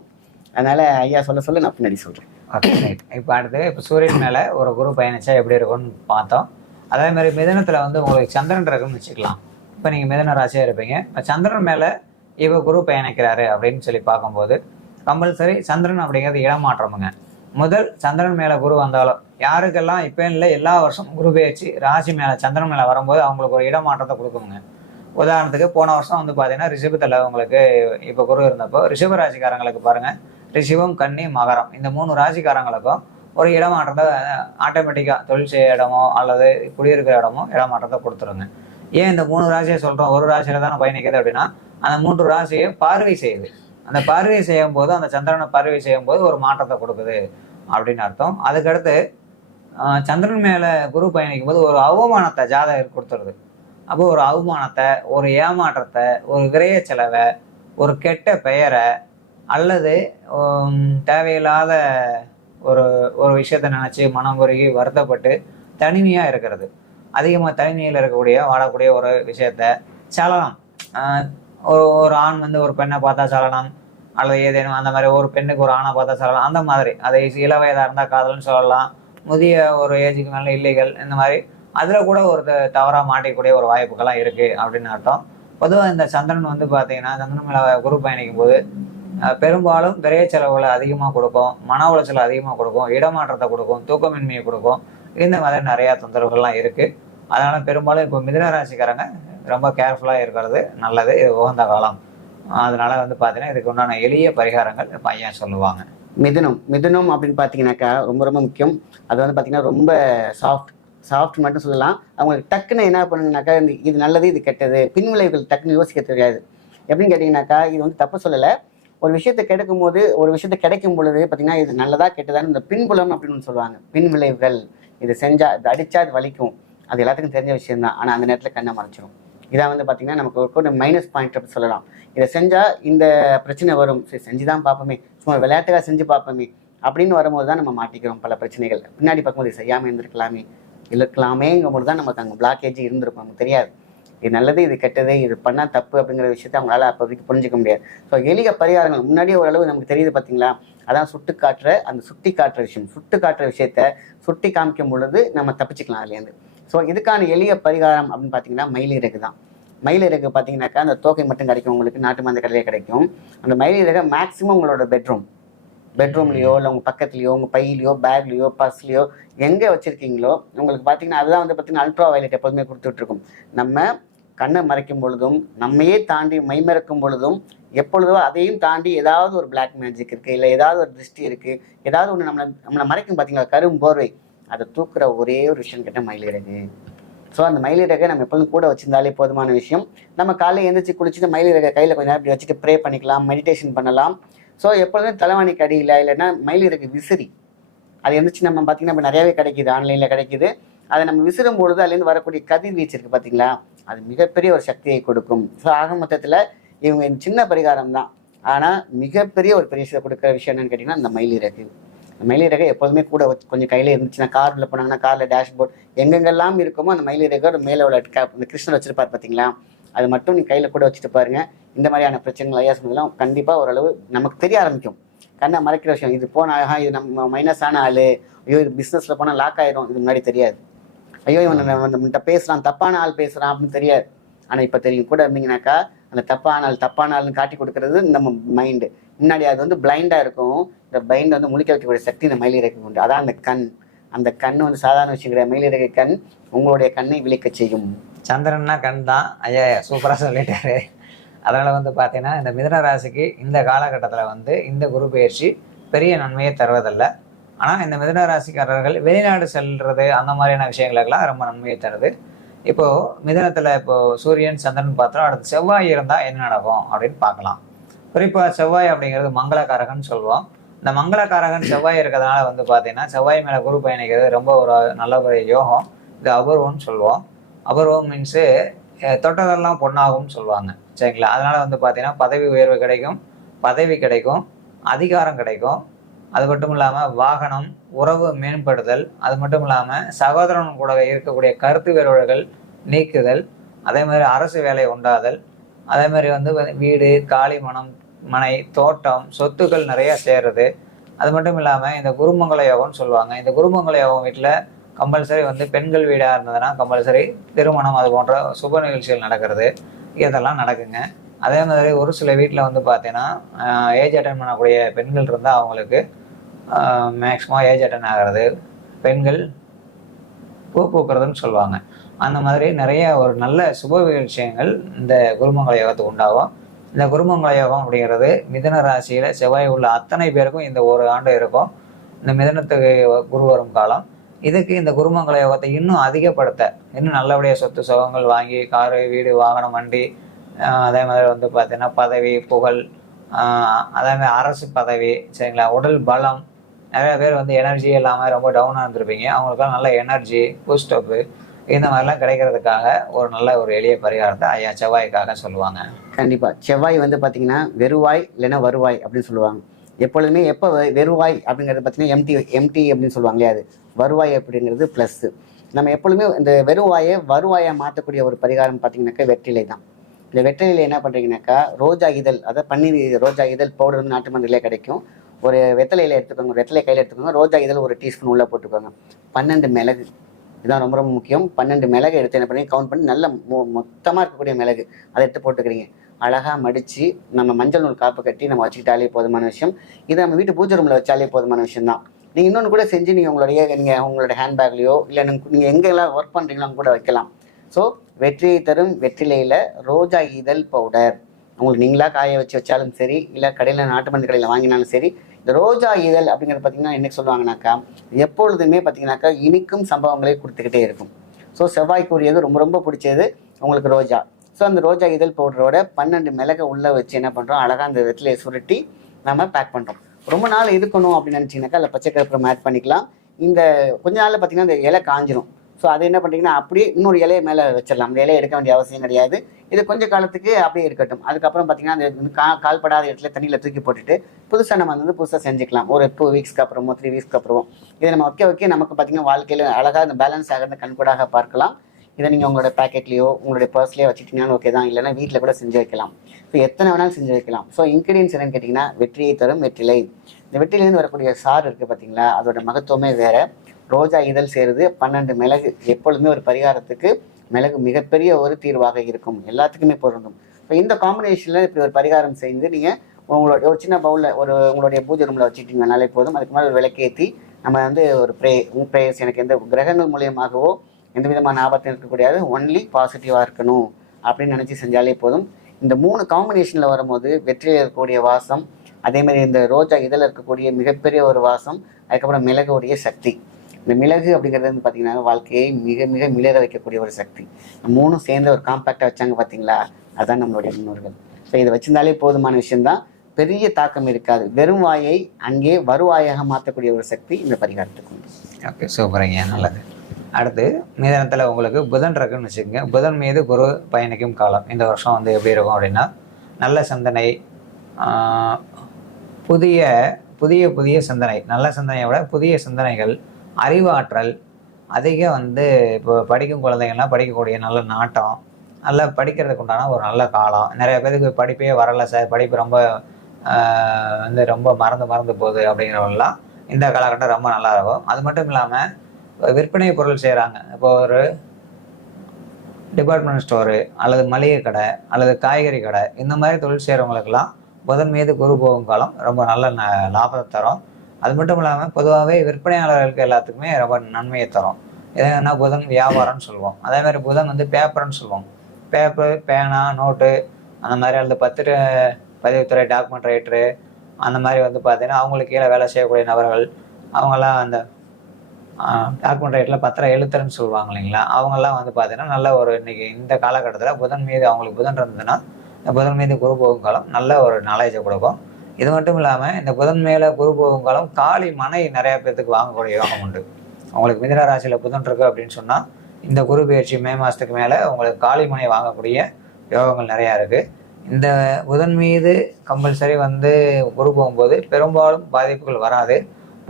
அதனால் ஐயா சொல்ல சொல்ல நான் பின்னாடி சொல்கிறேன் ஓகே ரைட் இப்போ அடுத்து இப்போ சூரியன் மேலே ஒரு குரு பயணிச்சா எப்படி இருக்கும்னு பார்த்தோம். அதே மாதிரி மிதனத்தில் வந்து உங்களுக்கு சந்திரன் இருக்குன்னு வச்சுக்கலாம். இப்போ நீங்கள் மிதன ராசியாக இருப்பீங்க. இப்போ சந்திரன் மேலே இவ குரு பயணிக்கிறாரு அப்படின்னு சொல்லி பார்க்கும்போது கம்பல்சரி சந்திரன் அப்படிங்கிறது இடமாற்றமுங்க முதல் சந்திரன் மேலே குரு வந்தாலும் யாருக்கெல்லாம் இப்போ இல்லை எல்லா வருஷம் குரு பேச்சு ராசி மேலே சந்திரன் மேலே வரும்போது அவங்களுக்கு ஒரு இடமாற்றத்தை கொடுக்குங்க. உதாரணத்துக்கு போன வருஷம் வந்து பார்த்தீங்கன்னா ரிஷபத்தில் உங்களுக்கு இப்போ குரு இருந்தப்போ ரிஷப ராசிக்காரங்களுக்கு பாருங்கள் ரிஷிவம் கன்னி மகரம். இந்த மூணு ராசிக்காரங்களுக்கும் ஒரு இடமாற்றத்தை ஆட்டோமேட்டிக்காக தொழில் செய்ய இடமோ அல்லது குடியிருக்கிற இடமோ இடமாற்றத்தை கொடுத்துருங்க. ஏன் இந்த மூணு ராசியை சொல்கிறோம் ஒரு ராசியில தானே பயணிக்குது அப்படின்னா அந்த மூன்று ராசியை பார்வை செய்யுது. அந்த பார்வை செய்யும் போது அந்த சந்திரனை பார்வை செய்யும் போது ஒரு மாற்றத்தை கொடுக்குது அப்படின்னு அர்த்தம். அதுக்கடுத்து சந்திரன் மேலே குரு பயணிக்கும் போது ஒரு அவமானத்தை ஜாதகர் கொடுத்துருது. அப்போ ஒரு அவமானத்தை ஒரு ஏமாற்றத்தை ஒரு விரைய செலவை ஒரு கெட்ட பெயரை அல்லது தேவையில்லாத ஒரு ஒரு விஷயத்தை நினச்சி மனம் குறுகி வருத்தப்பட்டு தனிமையாக இருக்கிறது. அதிகமாக தனிமையில் இருக்கக்கூடிய வாழக்கூடிய ஒரு விஷயத்த சலனம் ஒரு ஒரு ஆண் வந்து ஒரு பெண்ணை பார்த்தா சலனம் அல்லது ஏதேனும் அந்த மாதிரி ஒரு பெண்ணுக்கு ஒரு ஆணை பார்த்தா சலனம் அந்த மாதிரி. அதை இள வயதாக இருந்தால் காதல்னு சொல்லலாம். முதிய ஒரு ஏஜுக்கு மேலே இல்லைகள் இந்த மாதிரி. அதில் கூட ஒரு த- மாட்டிக்கூடிய ஒரு வாய்ப்புகள்லாம் இருக்குது அப்படின்னு அர்த்தம். பொதுவாக இந்த சந்திரன் வந்து பார்த்தீங்கன்னா சந்திரன் மேலே குரு பயணிக்கும் போது பெரும்பாலும் விரைய செலவுகளை அதிகமாக கொடுக்கும் மன உளைச்சல் அதிகமாக கொடுக்கும் இடமாற்றத்தை கொடுக்கும் தூக்கமின்மையை கொடுக்கும் இந்த மாதிரி நிறையா தொந்தரவுகள்லாம் இருக்குது அதனால் பெரும்பாலும் இப்போ மிதுன ராசிக்காரங்க ரொம்ப கேர்ஃபுல்லாக இருக்கிறது நல்லது இது உகந்த காலம். அதனால வந்து பார்த்தீங்கன்னா இதுக்கு உண்டான எளிய பரிகாரங்கள் பையன் சொல்லுவாங்க. மிதுனம் மிதுனம் அப்படின்னு பார்த்தீங்கன்னாக்கா ரொம்ப ரொம்ப முக்கியம். அது வந்து பார்த்தீங்கன்னா ரொம்ப சாஃப்ட் சாஃப்ட் மட்டும் சொல்லலாம். அவங்களுக்கு டக்குன்னு என்ன பண்ணுங்கனாக்கா இது நல்லது இது கெட்டது பின்விளைவுகள் டக்குன்னு யோசிக்க தெரியாது. எப்படின்னு கேட்டிங்கனாக்கா இது வந்து தப்பு சொல்லலை. ஒரு விஷயத்தை கிடைக்கும் போது ஒரு விஷயத்தை கிடைக்கும் பொழுது பார்த்தீங்கன்னா இது நல்லதாக கெட்டதான்னு இந்த பின்புலம் அப்படின்னு சொல்லுவாங்க. பின் விளைவுகள் இது செஞ்சால் இது அடித்தா அது வலிக்கும். அது எல்லாத்துக்கும் தெரிஞ்ச விஷயம் தான் ஆனால் அந்த நேரத்தில் கண்ணை மறைச்சிடும் இதான் வந்து பார்த்தீங்கன்னா நமக்கு ஒரு மைனஸ் பாயிண்ட் அப்படி சொல்லலாம். இதை செஞ்சால் இந்த பிரச்சனை வரும். சரி செஞ்சு தான் பார்ப்போமே. சும்மா விளையாட்டுக்காக செஞ்சு பார்ப்போமே. அப்படின்னு வரும்போது தான் நம்ம மாட்டிக்கிறோம் பல பிரச்சனைகள். பின்னாடி பார்க்கும்போது செய்யாமல் இருந்திருக்கலாமே. இருக்கலாமேங்கும்போது தான் நமக்கு அங்கே பிளாக்கேஜ் இருந்திருக்கும். நமக்கு தெரியாது. இது நல்லது இது கெட்டது இது பண்ணால் தப்பு அப்படிங்கிற விஷயத்த அவங்களால அப்போதைக்கு புரிஞ்சுக்க முடியாது. ஸோ எளிய பரிகாரங்கள். முன்னாடியே ஓரளவு நமக்கு தெரியுது பார்த்தீங்களா அதான் சுட்டு காட்டுற அந்த சுட்டி காட்டுற விஷயம். சுட்டு காட்டுற விஷயத்த சுட்டி காமிக்கும் பொழுது நம்ம தப்பிச்சுக்கலாம் அதுலேருந்து. ஸோ இதுக்கான எளிய பரிகாரம் அப்படின்னு பார்த்தீங்கன்னா மயிலிறகு தான். மயிலிறகு பார்த்தீங்கன்னாக்கா அந்த தோகை மட்டும் கிடைக்கும் உங்களுக்கு. நாட்டு மருந்து கடையிலே கிடைக்கும். அந்த மயிலிறகை மேக்ஸிமம் உங்களோட பெட்ரூம் பெட்ரூம்லேயோ இல்லை உங்கள் பக்கத்துலேயோ உங்கள் பையிலையோ பேக்லேயோ பர்ஸ்லேயோ எங்கே வச்சுருக்கீங்களோ உங்களுக்கு பார்த்தீங்கன்னா அதுதான் வந்து பார்த்தீங்கன்னா அல்ட்ரா வயலட் எப்போதுமே கொடுத்துட்ருக்கும் நம்ம கண்ணை மறைக்கும் பொழுதும் நம்மையே தாண்டி மைமறக்கும் பொழுதும் எப்பொழுதோ அதையும் தாண்டி ஏதாவது ஒரு பிளாக் மேஜிக் இருக்குது இல்லை ஏதாவது ஒரு திருஷ்டி இருக்குது ஏதாவது ஒன்று நம்மளை நம்மளை மறைக்கும் பார்த்தீங்களா கரும் போர்வை. அதை தூக்குற ஒரே ஒரு விஷயம் கேட்டால் மயிலிறகு. ஸோ அந்த மயிலிறகை நம்ம எப்பொழுதும் கூட வச்சிருந்தாலே போதுமான விஷயம். நம்ம காலையில் எழுந்திரிச்சு குளிச்சுட்டு மயிலிறகை கையில் கொஞ்ச நேரம் இப்படி வச்சுட்டு ப்ரே பண்ணிக்கலாம் மெடிடேஷன் பண்ணலாம். ஸோ எப்பொழுதுமே தலைவாணிக்கு அடியில் இல்லைன்னா மயிலிறகு விசிறி. அது எழுந்திரிச்சு நம்ம பார்த்தீங்கன்னா இப்போ நிறையவே கிடைக்குது ஆன்லைனில் கிடைக்குது. அதை நம்ம விசிறும் பொழுது அதுலேருந்து வரக்கூடிய கதிர்வீச்சு இருக்குது பார்த்தீங்களா? அது மிகப்பெரிய ஒரு சக்தியை கொடுக்கும். ஸோ ஆக மொத்தத்தில் இவங்க சின்ன பரிகாரம் தான் ஆனால் மிகப்பெரிய ஒரு பெரிய கொடுக்குற விஷயம் என்னன்னு கேட்டிங்கன்னா அந்த மயிலிறகு. மயிலிறகை எப்போதுமே கூட கொஞ்சம் கையில் இருந்துச்சுன்னா காரில் போனாங்கன்னா காரில் டேஷ்போர்ட் எங்கெங்கெல்லாம் இருக்குமோ அந்த மயிலிறகை ஒரு மேலே உள்ள cap- இந்த கிருஷ்ணர் வச்சிருப்பார் பார்த்தீங்களா அது மட்டும் நீ கையில் கூட வச்சுட்டு பாருங்க. இந்த மாதிரியான பிரச்சனைகள் ஐயா சொன்னதெல்லாம் கண்டிப்பாக ஓரளவு நமக்கு தெரிய ஆரம்பிக்கும். கண்ணை மறைக்கிற விஷயம் இது போனால் ஆஹா, இது நம்ம மைனஸான ஆளு. ஐயோ இது பிஸ்னஸில் போனால் லாக் ஆயிரும். இது முன்னாடி தெரியாது. ஐயோ இவன் நம்மகிட்ட பேசுகிறான் தப்பான ஆள் பேசுகிறான் அப்படின்னு தெரியாது. ஆனால் இப்போ தெரியும். கூட இருந்தீங்கன்னாக்கா அந்த தப்பானால் தப்பானால்னு காட்டி கொடுக்கறது நம்ம மைண்டு முன்னாடி அது வந்து பிளைண்டாக இருக்கும். இந்த பிளைண்ட் வந்து முழிக்க வைக்கக்கூடிய சக்தி இந்த மயிலிறகு உண்டு. அதான் அந்த கண். அந்த கண் வந்து சாதாரண வச்சுக்கிற மயிலிறகு கண் உங்களுடைய கண்ணை விழிக்க செய்யும். சந்திரன்னா கண் தான். ஐயா சூப்பராக சொல்லிட்டாரு. அதனால் வந்து பார்த்தீங்கன்னா இந்த மிதன ராசிக்கு இந்த காலகட்டத்தில் வந்து இந்த குரு பயிற்சி பெரிய நன்மையை தருவதில்ல. ஆனால் இந்த மிதன ராசிக்காரர்கள் வெளிநாடு செல்றது அந்த மாதிரியான விஷயங்களுக்கெல்லாம் ரொம்ப நன்மையை தருது. இப்போது மிதுனத்தில் இப்போ சூரியன் சந்திரன் பார்த்தோம் அடுத்து செவ்வாய் இருந்தால் என்ன நடக்கும் அப்படின்னு பார்க்கலாம். குறிப்பாக செவ்வாய் அப்படிங்கிறது மங்களகாரகன் சொல்லுவோம். இந்த மங்களகாரகன் செவ்வாய் இருக்கிறதுனால வந்து பார்த்தீங்கன்னா செவ்வாய் மேலே குரு பயணிக்கிறது ரொம்ப ஒரு நல்ல ஒரு யோகம். இது அபூர்வம்னு சொல்லுவோம். அபூர்வம் மீன்ஸு தொட்டதெல்லாம் பொண்ணாகும்னு சொல்லுவாங்க. சரிங்களா? அதனால வந்து பார்த்தீங்கன்னா பதவி உயர்வு கிடைக்கும். பதவி கிடைக்கும். அதிகாரம் கிடைக்கும். அது மட்டும் இல்லாமல் வாகனம் உறவு மேம்படுதல் அது மட்டும் இல்லாமல் சகோதரன் கூட இருக்கக்கூடிய கருத்து வேறுபாடுகள் நீக்குதல் அதே மாதிரி அரசு வேலை உண்டாதல் அதே மாதிரி வந்து வீடு காலி மனம் மனை தோட்டம் சொத்துக்கள் நிறைய சேர்றது அது மட்டும் இல்லாமல் இந்த குருமங்கல யோகம்னு சொல்லுவாங்க. இந்த குருமங்கல யோகம் வீட்டில் கம்பல்சரி வந்து பெண்கள் வீடாக இருந்ததுன்னா கம்பல்சரி திருமணம் அது போன்ற சுப நிகழ்ச்சிகள் நடக்கிறது. இதெல்லாம் நடக்குங்க. அதே மாதிரி ஒரு சில வீட்டில் வந்து பார்த்தீங்கன்னா ஏஜ் அட்டன் பண்ணக்கூடிய பெண்கள் இருந்தால் அவங்களுக்கு மேக்ஸிமம் ஏஜ் அட்டன் ஆகிறது பெண்கள் பூ பூக்கிறதுன்னு சொல்லுவாங்க. அந்த மாதிரி நிறைய ஒரு நல்ல சுப விஷயங்கள் இந்த குருமங்கல யோகத்துக்கு உண்டாகும். இந்த குருமங்கல யோகம் அப்படிங்கிறது மிதன ராசியில் செவ்வாய் உள்ள அத்தனை பேருக்கும் இந்த ஒரு ஆண்டு இருக்கும். இந்த மிதனத்துக்கு குரு வரும் காலம். இதுக்கு இந்த குருமங்கல யோகத்தை இன்னும் அதிகப்படுத்த இன்னும் நல்லபடியாக சொத்து சுகங்கள் வாங்கி காரு வீடு வாகனம் வண்டி அதே மாதிரி வந்து பார்த்தீங்கன்னா பதவி புகழ் அதே மாதிரி அரசு பதவி சரிங்களா? உடல் பலம். நிறைய பேர் வந்து எனர்ஜி இல்லாமல் ரொம்ப டவுனாக இருந்திருப்பீங்க. அவங்களுக்குலாம் நல்ல எனர்ஜி பூஸ்டப்பு இந்த மாதிரிலாம் கிடைக்கிறதுக்காக ஒரு நல்ல ஒரு எளிய பரிகாரத்தை ஐயா செவ்வாய்க்காக சொல்லுவாங்க. கண்டிப்பாக செவ்வாய் வந்து பார்த்தீங்கன்னா வெறுவாய் இல்லைன்னா வருவாய் அப்படின்னு சொல்லுவாங்க. எப்பொழுதுமே எப்போ வெறுவாய் அப்படிங்கிறது பார்த்தீங்கன்னா எம்டி எம்டி அப்படின்னு சொல்லுவாங்க இல்லையா அது? வருவாய் அப்படிங்கிறது ப்ளஸ்ஸு நம்ம எப்பொழுதுமே இந்த வெறுவாயை வருவாயை மாற்றக்கூடிய ஒரு பரிகாரம் பார்த்தீங்கன்னாக்கா வெற்றிலை தான். இந்த வெற்றிலையில் என்ன பண்ணுறீங்கன்னாக்கா ரோஜா இதழ் அதாவது பன்னீர் ரோஜா இதழ் பவுடர் வந்து நாட்டு மந்திரிலே கிடைக்கும். ஒரு வெத்தலையில் எடுத்துக்கோங்க ஒரு வெத்தலை கையில் எடுத்துக்கோங்க ரோஜா இதழ் ஒரு டீஸ்பூன் உள்ளே போட்டுக்கோங்க. பன்னெண்டு மிளகு. இதுதான் ரொம்ப ரொம்ப முக்கியம். பன்னெண்டு மிளகு எடுத்து என்ன பண்ணி கவுண்ட் பண்ணி நல்ல மொ மொத்தமாக இருக்கக்கூடிய மிளகு. அதை எடுத்து போட்டுக்கிறீங்க. அழகாக மடித்து நம்ம மஞ்சள் நூல் காப்பு கட்டி நம்ம வச்சுக்கிட்டாலே போதுமான விஷயம். இதை நம்ம வீட்டு பூஜை ரூமில் வச்சாலே போதுமான விஷயம் தான் நீங்கள் இன்னொன்று கூட செஞ்சு நீங்கள் உங்களுடைய நீங்கள் உங்களோட ஹேண்ட்பேக்லையோ இல்லை நீங்கள் எங்கெல்லாம் ஒர்க் பண்ணுறீங்களோ அவங்க கூட வைக்கலாம். ஸோ வெற்றியை தரும் வெற்றிலையில் ரோஜா இதழ் பவுடர். உங்களுக்கு நீங்களாக காய வச்சு வச்சாலும் சரி இல்லை கடையில் நாட்டு மருந்து கடையில் வாங்கினாலும் சரி இந்த ரோஜா இதழ் அப்படிங்கிறது பார்த்தீங்கன்னா என்ன சொல்லுவாங்கனாக்கா எப்பொழுதுமே பார்த்தீங்கன்னாக்கா இனிக்கும் சம்பவங்களே கொடுத்துக்கிட்டே இருக்கும். ஸோ செவ்வாய்க்குரியது ரொம்ப ரொம்ப பிடிச்சது உங்களுக்கு ரோஜா. ஸோ அந்த ரோஜா இதழ் பவுடரோட பன்னெண்டு மிளகை உள்ளே வச்சு என்ன பண்ணுறோம் அழகாக அந்த வெற்றிலையை சுருட்டி நம்ம பேக் பண்ணுறோம் ரொம்ப நாள் இருக்கணும் அப்படின்னு நினச்சிங்கனாக்கா அதில் பச்சை கருப்பரம் ஆட் பண்ணிக்கலாம். இந்த கொஞ்ச நாளில் பார்த்தீங்கன்னா இந்த இலை காஞ்சிரும். ஸோ அதை என்ன பண்ணுறீங்கன்னா அப்படியே இன்னொரு இலையை மேலே வச்சிடலாம். அந்த இலையை எடுக்க வேண்டிய அவசியம் கிடையாது. இது கொஞ்ச காலத்துக்கு அப்படியே இருக்கட்டும். அதுக்கப்புறம் பார்த்தீங்கன்னா அந்த கா கால்படாத இடத்துல தண்ணியில் தூக்கி போட்டுட்டு புதுசாக நம்ம வந்து புதுசாக செஞ்சுக்கலாம். ஒரு டூ வீக்ஸ்க்கு அப்புறமோ த்ரீ வீக்ஸ்க்கு அப்புறமோ. இதை நம்ம வைக்க வைக்க நமக்கு பார்த்தீங்கன்னா வாழ்க்கையில் அழகாக இந்த பேலன்ஸ் ஆகிறத கண்கூடாக பார்க்கலாம். இதை நீங்கள் உங்களோட பேக்கெட்லேயோ உங்களுடைய பர்ஸ்லேயோ வச்சுக்கிட்டீங்கன்னா ஓகே தான். இல்லைன்னா வீட்டில் கூட செஞ்சு வைக்கலாம். ஸோ எத்தனை வேணாலும் செஞ்சு வைக்கலாம். ஸோ இன்க்ரீடியன்ஸ் என்னன்னு கேட்டிங்கன்னா வெற்றியை தரும் வெற்றிலை. இந்த வெற்றிலேருந்து வரக்கூடிய சாறு இருக்குது பார்த்தீங்களா அதோட மகத்துவமே வேறு. ரோஜா இதழ் சேருது. பன்னெண்டு மிளகு எப்பொழுதுமே ஒரு பரிகாரத்துக்கு மிளகு மிகப்பெரிய ஒரு தீர்வாக இருக்கும். எல்லாத்துக்குமே பொருந்தும். இப்போ இந்த காம்பினேஷனில் இப்படி ஒரு பரிகாரம் செய்து நீங்கள் உங்களோட ஒரு சின்ன பவுலில் ஒரு உங்களுடைய பூஜை ரூமில் வச்சுட்டீங்கனாலே போதும். அதுக்கு மேலே ஒரு விளக்கேற்றி நம்ம வந்து ஒரு ப்ரே ப்ரேயர்ஸ் எனக்கு எந்த கிரகங்கள் மூலியமாகவோ எந்த விதமான ஆபத்தும் இருக்கக்கூடாது ஒன்லி பாசிட்டிவாக இருக்கணும் அப்படின்னு நினச்சி செஞ்சாலே போதும். இந்த மூணு காம்பினேஷனில் வரும்போது வெற்றியில் இருக்கக்கூடிய வாசம் அதே மாதிரி இந்த ரோஜா இதில் இருக்கக்கூடிய மிகப்பெரிய ஒரு வாசம் அதுக்கப்புறம் மிளகுடைய சக்தி. இந்த மிளகு அப்படிங்கிறது வந்து பார்த்தீங்கன்னா வாழ்க்கையை மிக மிக மிளக வைக்கக்கூடிய ஒரு சக்தி. மூணும் சேர்ந்து ஒரு காம்பேக்டாக வச்சாங்க பார்த்தீங்களா அதுதான் நம்மளுடைய முன்னோர்கள். ஸோ இதை வச்சிருந்தாலே போதுமான விஷயம்தான். பெரிய தாக்கம் இருக்காது. வெறும் வாயை அங்கே வருவாயாக மாற்றக்கூடிய ஒரு சக்தி இந்த பரிகாரத்துக்கு உண்டு. ஓகே சூப்பருங்க. நல்லது. அடுத்து மீதனத்தில் உங்களுக்கு புதன் இருக்குன்னு வச்சுக்கோங்க. புதன் மீது குரு பயணிக்கும் காலம். இந்த வருஷம் வந்து எப்படி இருக்கும் அப்படின்னா நல்ல சிந்தனை புதிய புதிய புதிய சிந்தனை. நல்ல சிந்தனையை விட புதிய சிந்தனைகள் அறிவாற்றல் அதிக வந்து இப்போ படிக்கும் குழந்தைங்கள்லாம் படிக்கக்கூடிய நல்ல நாட்டம் நல்லா படிக்கிறதுக்கு உண்டான ஒரு நல்ல காலம். நிறைய பேருக்கு படிப்பே வரல சார். படிப்பு ரொம்ப வந்து ரொம்ப மறந்து மறந்து போகுது அப்படிங்கிறவங்களாம் இந்த காலகட்டம் ரொம்ப நல்லா இருக்கும். அது மட்டும் இல்லாமல் விற்பனை பொருள் செய்கிறாங்க இப்போ ஒரு டிபார்ட்மெண்ட் ஸ்டோரு அல்லது மளிகை கடை அல்லது காய்கறி கடை இந்த மாதிரி தொழில் செய்கிறவங்களுக்கெல்லாம் புதன் மீது குரு போகும் காலம் ரொம்ப நல்ல ந- லாபத்தை தரும். அது மட்டும் இல்லாமல் பொதுவாகவே விற்பனையாளர்களுக்கு எல்லாத்துக்குமே ரொம்ப நன்மையை தரும். எதுனா புதன் வியாபாரம்னு சொல்லுவோம். அதே மாதிரி புதன் வந்து பேப்பர்னு சொல்லுவோம். பேப்பர் பேனா நோட்டு அந்த மாதிரி அல்லது பத்திர பதிவுத்துறை டாக்குமெண்ட் ரைட்டரு அந்த மாதிரி வந்து பார்த்தீங்கன்னா அவங்களுக்கு கீழே வேலை செய்யக்கூடிய நபர்கள் அவங்கெல்லாம் அந்த டாக்குமெண்ட் ரைட்டில் பத்திர எழுத்துறன்னு சொல்லுவாங்க இல்லைங்களா? அவங்கெல்லாம் வந்து பார்த்தீங்கன்னா நல்ல ஒரு இன்னைக்கு இந்த காலகட்டத்தில் புதன் மீது அவங்களுக்கு புதன் இருந்ததுன்னா இந்த புதன் மீது குரு போகும் காலம் நல்ல ஒரு நாலேஜை கொடுக்கும். இது மட்டும் இல்லாமல் இந்த புதன் மேலே குரு போகும் காலம் காளி மனை நிறைய பேர்த்துக்கு வாங்கக்கூடிய யோகம் உண்டு. உங்களுக்கு மிதிர ராசியில் புதன் இருக்கு அப்படின்னு சொன்னால் இந்த குரு பயிற்சி மே மாதத்துக்கு மேலே உங்களுக்கு காளி மனை வாங்கக்கூடிய யோகங்கள் நிறையா இருக்குது இந்த புதன் மீது கம்பல்சரி வந்து குரு போகும்போது பெரும்பாலும் பாதிப்புகள் வராது.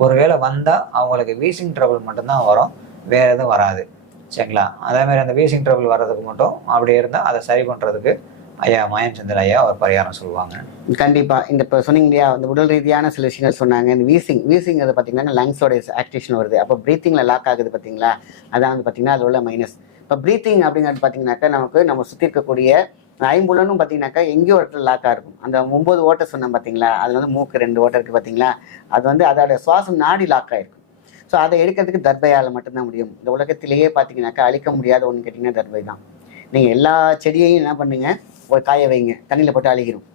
ஒருவேளை வந்தால் அவங்களுக்கு வீசிங் ட்ரபிள் மட்டும்தான் வரும். வேறு எதுவும் வராது. சரிங்களா? அதே மாதிரி அந்த வீசிங் ட்ரபிள் வர்றதுக்கு மட்டும் அப்படி இருந்தால் அதை சரி பண்ணுறதுக்கு ஐயா மாயன் சந்திர ஐயா ஒரு பரிகாரம் சொல்லுவாங்க. கண்டிப்பாக இந்த இப்போ சொன்னீங்க இல்லையா அந்த உடல் ரீதியான சில விஷயங்கள் சொன்னாங்க. இந்த வீசிங் வீசிங் அது பார்த்தீங்கன்னா லங்ஸோட ஆக்டிவேஷன் வருது. அப்போ ப்ரீத்திங்கில் லாக் ஆகுது பார்த்தீங்களா அதான் வந்து பார்த்தீங்கன்னா அதில் உள்ள மைனஸ் இப்போ ப்ரீத்திங் அப்படிங்கிறது பார்த்தீங்கன்னாக்கா நமக்கு நம்ம சுற்றி இருக்கக்கூடிய ஐம்புலனும் பார்த்தீங்கன்னாக்கா எங்கேயோ ஒரு இடத்துல லாக்காக இருக்கும். அந்த ஒம்பது ஓட்டை சொன்னேன் பார்த்தீங்களா அதில் வந்து மூக்கு ரெண்டு ஓட்டை இருக்குது பார்த்தீங்களா அது வந்து அதோட சுவாசம் நாடி லாக் ஆகிருக்கும் ஸோ அதை எடுக்கிறதுக்கு தர்பையால் மட்டும்தான் முடியும். இந்த உலகத்திலேயே பார்த்தீங்கன்னாக்கா அழிக்க முடியாத ஒன்று கேட்டிங்கன்னா தர்பை தான். நீங்கள் எல்லா செடியையும் என்ன பண்ணுங்கள் காய வைங்க. தண்ணியில் போட்டு அழுகிரும்.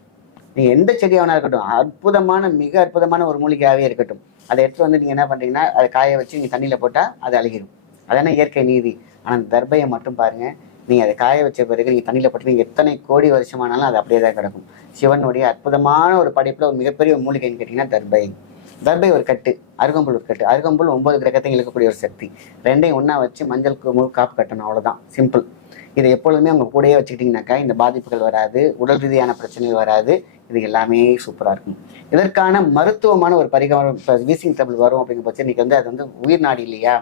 நீங்கள் எந்த செடியாக வேணா இருக்கட்டும் அற்புதமான மிக அற்புதமான ஒரு மூலிகையாகவே இருக்கட்டும். அதை எடுத்து வந்து நீங்கள் என்ன பண்ணுறீங்கன்னா அதை காய வச்சு நீங்கள் தண்ணியில் போட்டால் அது அழுகிரும். அதான இயற்கை நீதி? ஆனால் அந்த தர்பையை மட்டும் பாருங்கள் நீங்கள் அதை காய வச்ச பிறகு நீங்கள் தண்ணியில் போட்டு நீங்கள் எத்தனை கோடி வருஷமானாலும் அது அப்படியே தான் கிடக்கும். சிவனுடைய அற்புதமான ஒரு படைப்பில் ஒரு மிகப்பெரிய ஒரு மூலிகைன்னு கேட்டிங்கன்னா தர்பை தர்பை ஒரு கட்டு அருகம்புல் ஒரு கட்டு. அருகம்புல் ஒன்பது கிரகத்தையும் இழுக்கக்கூடிய ஒரு சக்தி. ரெண்டையும் ஒன்றா வச்சு மஞ்சள் முழு காப்பு கட்டணும். அவ்வளோதான் சிம்பிள் இதை எப்பொழுதுமே அவங்க கூடயே வச்சுக்கிட்டிங்கனாக்கா இந்த பாதிப்புகள் வராது உடல் ரீதியான பிரச்சனைகள் வராது. இது எல்லாமே சூப்பராக இருக்கும். இதற்கான மருத்துவமான ஒரு பரிகாரம் இப்போ வீசிங் டபுள் வரும் அப்படிங்கிற பட்சம் இன்னைக்கு வந்து அது வந்து உயிர் நாடி இல்லையா?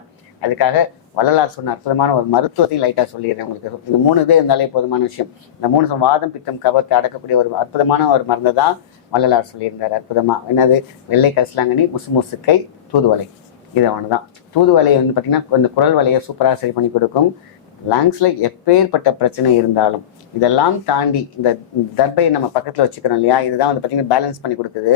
அதுக்காக வள்ளலார் சொன்ன அற்புதமான ஒரு மருத்துவத்தையும் லைட்டாக சொல்லிடுறேன் உங்களுக்கு. இது மூணு இதே இருந்தாலே போதுமான விஷயம். இந்த மூணு சொல் வாதம் பித்தம் கபத்தை அடக்கக்கூடிய ஒரு அற்புதமான ஒரு மருந்து தான் வள்ளலார் சொல்லியிருந்தார் அற்புதமாக என்னது? வெள்ளை கசலாங்கனி முசு முசுக்கை தூதுவலை இது ஒன்று தான் தூதுவலை வந்து பார்த்திங்கன்னா இந்த குரல் வலையை சூப்பராக சரி பண்ணி கொடுக்கும். லங்ஸில் எப்பேற்பட்ட பிரச்சனை இருந்தாலும் இதெல்லாம் தாண்டி இந்த தர்பையை நம்ம பக்கத்தில் வச்சுக்கிறோம் இல்லையா? இதுதான் வந்து பார்த்தீங்கன்னா பேலன்ஸ் பண்ணி கொடுக்குது.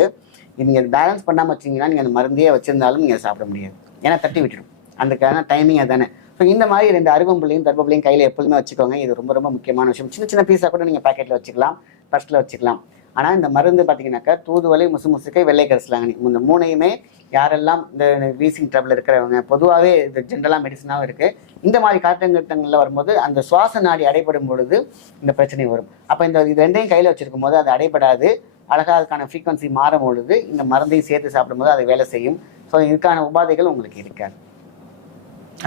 நீங்கள் பேலன்ஸ் பண்ணாமல் வச்சிங்கன்னா நீங்கள் அந்த மருந்தையே வச்சிருந்தாலும் நீங்கள் சாப்பிட முடியாது. ஏன்னா தட்டி விட்டுடும். அதுக்கான டைமிங் அதானே. ஸோ இந்த மாதிரி ரெண்டு அருகம்புள்ளையும் தர்பப்புள்ளையும் கையில் எப்பொழுதுமே வச்சுக்கோங்க. இது ரொம்ப ரொம்ப முக்கியமான விஷயம். சின்ன சின்ன பீஸாக கூட நீங்கள் பாக்கெட்டில் வச்சுக்கலாம். ஃபர்ஸ்ட்டில் வச்சுக்கலாம். ஆனால் இந்த மருந்து பார்த்தீங்கன்னாக்கா தூதுவலை முசு முசுக்கை வெள்ளை கரிசலாங்கனி இந்த மூணையுமே யாரெல்லாம் இந்த வீசிங் ட்ரபிள் இருக்கிறவங்க பொதுவாகவே இது ஜென்ரலாக மெடிசனாகவும் இருக்குது இந்த மாதிரி காட்டங்கட்டங்களில் வரும்போது அந்த சுவாச நாடி அடைபடும் பொழுது இந்த பிரச்சனை வரும். அப்போ இந்த இது ரெண்டையும் கையில் வச்சுருக்கும் போது அது அடைபடாது. அழகாக அதுக்கான ஃப்ரீக்வன்சி மாறும் பொழுது இந்த மருந்தையும் சேர்த்து சாப்பிடும்போது அது வேலை செய்யும். ஸோ இதுக்கான உபாதைகள் உங்களுக்கு இருக்காது.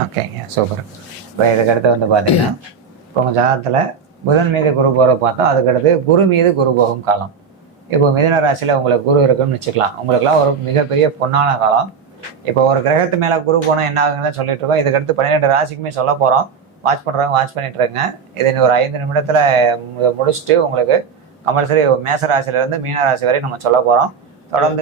ஓகேங்க சூப்பர் இப்போ இதுக்கடுத்து வந்து பார்த்தீங்கன்னா இப்போ உங்கள் ஜாதகத்தில் புதன் மீது குரு போகிற பார்த்தோம் அதுக்கடுத்து குரு மீது குரு போகும் காலம். இப்போ மிதன ராசியில் உங்களுக்கு குரு இருக்குன்னு வச்சுக்கலாம். உங்களுக்குலாம் ஒரு மிகப்பெரிய பொன்னான காலம். இப்போ ஒரு கிரகத்து மேலே குரு போனால் என்ன ஆகுதுன்னு சொல்லிட்டு இருக்கோம். இதுக்கடுத்து பன்னிரெண்டு ராசிக்குமே சொல்ல போகிறோம் வாட்ச் பண்ணுறவங்க வாட்ச் பண்ணிட்டு இருங்க. இதை இன்னும் ஒரு ஐந்து நிமிடத்தில் முடிச்சுட்டு உங்களுக்கு கம்பல்சரி மேச ராசியிலேருந்து மீன ராசி வரை நம்ம சொல்ல போகிறோம் தொடர்ந்து